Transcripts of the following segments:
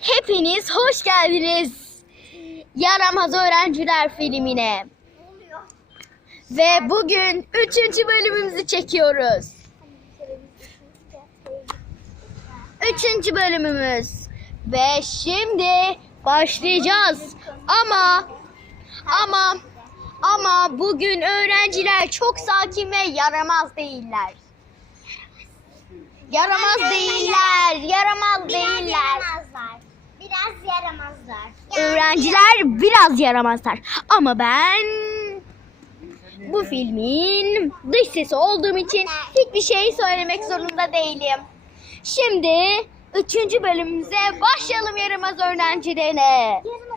Hepiniz hoş geldiniz. Yaramaz Öğrenciler filmine. Ve bugün üçüncü bölümümüzü çekiyoruz. Üçüncü bölümümüz. Ve şimdi başlayacağız. Ama ama ama bugün öğrenciler çok sakin ve yaramaz değiller. Yaramaz değiller, yaramaz Biraz değiller. yaramazlar. Biraz yaramazlar. Öğrenciler biraz yaramazlar. Ama ben bu filmin dış sesi olduğum için hiçbir şey söylemek zorunda değilim. Şimdi üçüncü bölümümüze başlayalım yaramaz öğrencilerine. Yarın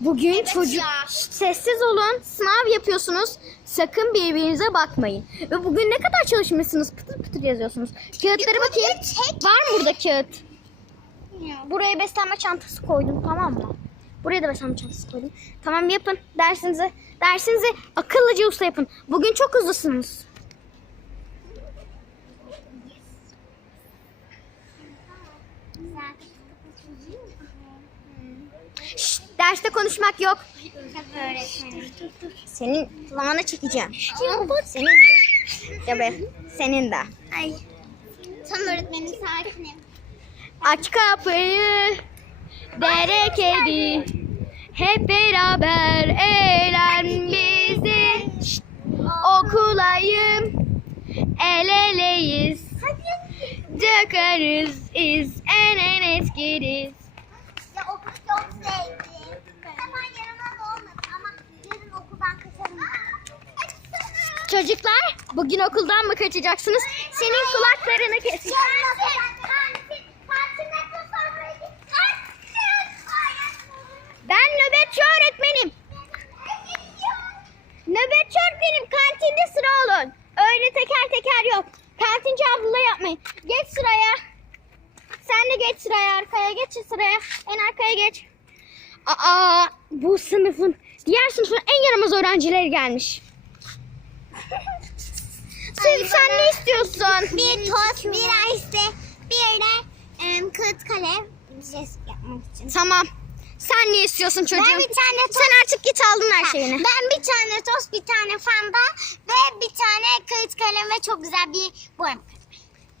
Bugün Evet çocuk ya. Sessiz olun. Sınav yapıyorsunuz. Sakın birbirinize bakmayın. Ve bugün ne kadar çalışmışsınız? Pıtır pıtır yazıyorsunuz. Kağıtları bakayım. Var mı burada kağıt? Buraya beslenme çantası koydum tamam mı? Buraya da beslenme çantası koydum. Tamam yapın dersinizi. Dersinizi akıllıca usta yapın. Bugün çok hızlısınız. Şşt, derste konuşmak yok. Senin kulağına çekeceğim. Senin de. Ya be, senin de. Ay. Tam öğretmenim sakinim. Aç kapıyı dere kedi Hep beraber eğlen bizi Şşt, Okulayım El eleyiz Dökarız iz En eskiriz Ya okulu çok sevdim. Ama yaramaz olmadı ama yarın okuldan kaçarım. Çocuklar bugün okuldan mı kaçacaksınız? Senin kulaklarını keseceğim. Ben nöbetçi öğretmenim. Nöbetçi öğretmenim kantinde sıra olun. Öyle teker teker yok. Kantinci abla yapmayın. Geç sıraya. Sen de geç sıraya arkaya. Geç sıraya. En arkaya geç. Aa bu sınıfın diğer sınıfın en yaramaz öğrencileri gelmiş. Sen, sen ne istiyorsun? Bir tost, bir ice, bir de em, kağıt kalem. Bir şey yapmak için. Tamam. Sen ne istiyorsun çocuğum? Ben bir tane tost- Sen artık git aldın her şeyini. Ben bir tane tost, bir tane fanda ve bir tane kağıt kalem ve çok güzel bir boyama.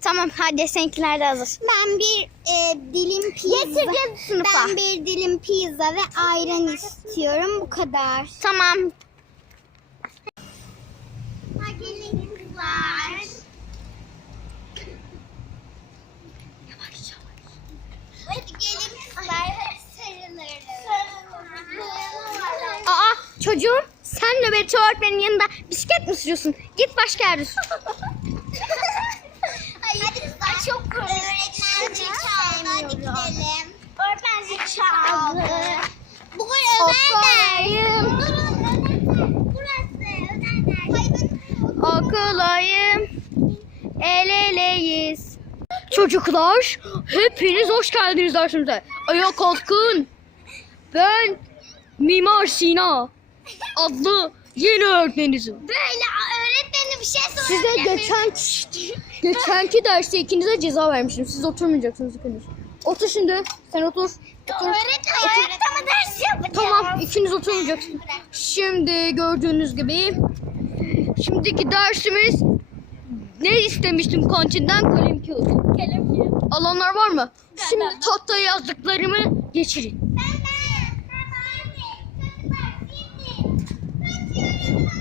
Tamam hadi seninkiler de hazır. Ben bir e, dilim pizza. Getireceğiz sınıfa. Ben bir dilim pizza ve ayran istiyorum. Bu kadar. Tamam. Hadi kızlar. Hadi gelin kızlar. Hadi. Aa çocuğum sen nöbetçi öğretmenin yanında bisiklet mi sürüyorsun? Git başka yerde sür. Hayır kızlar çok korkuyorum. Öğretmen zil çaldı. Hadi gidelim. Öğretmen zil çaldı. Bugün Okulayım, Burası özel ders. Okulayım. El eleyiz. Çocuklar hepiniz hoş geldiniz dersimize. Ayağa kalkın. Ben Mimar Sina adlı yeni öğretmeninizim. Böyle öğretmenim bir şey Size sorabilir geçen geçenki derste ikinize ceza vermişim. Siz oturmayacaksınız ikiniz. Otur şimdi. Sen otur. Otur. Öğretmen öğretmen ders yapacağım. Tamam, ikiniz oturmayacaksınız. Şimdi gördüğünüz gibi şimdiki dersimiz ne istemiştim kantinden kalem kağıt. Kalem kağıt. Alanlar var mı? Şimdi ben. tahtaya yazdıklarımı geçirin.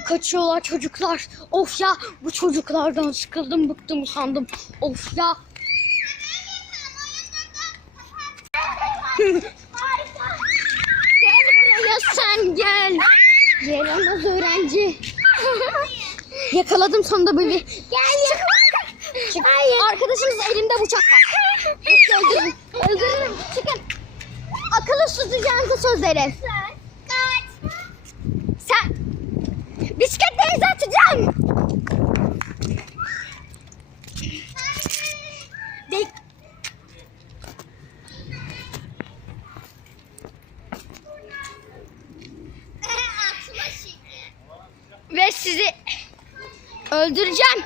Kaçıyorlar çocuklar. Of ya bu çocuklardan sıkıldım bıktım usandım. Of ya. Gel buraya sen gel. Yaramaz öğrenci. Yakaladım sonunda böyle. Gel Çık. Hayır. Arkadaşınız elimde bıçak var. Hepsi öldürürüm. Öldürürüm. Çıkın. Akıllı tutacağınıza söz verin. Kaç. Sen bisiklet denize atacağım. De- Atma şey. ve sizi öldüreceğim.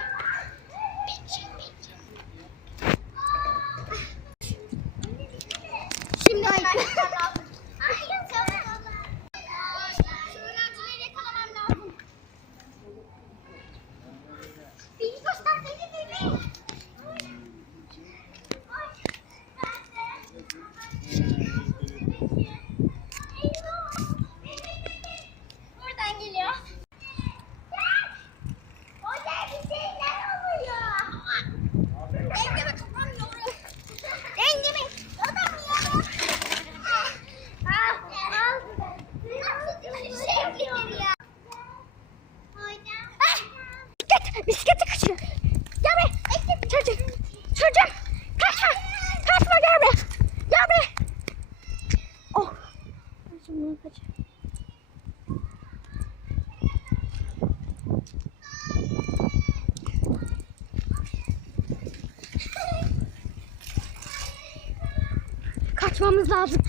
Bisikleti kaçırıyor. Gel be. Çocuğum. Çocuğum. Kaçma. Kaçma gel be. Gel be. Oh. Şimdi kaç. Kaçmamız lazım.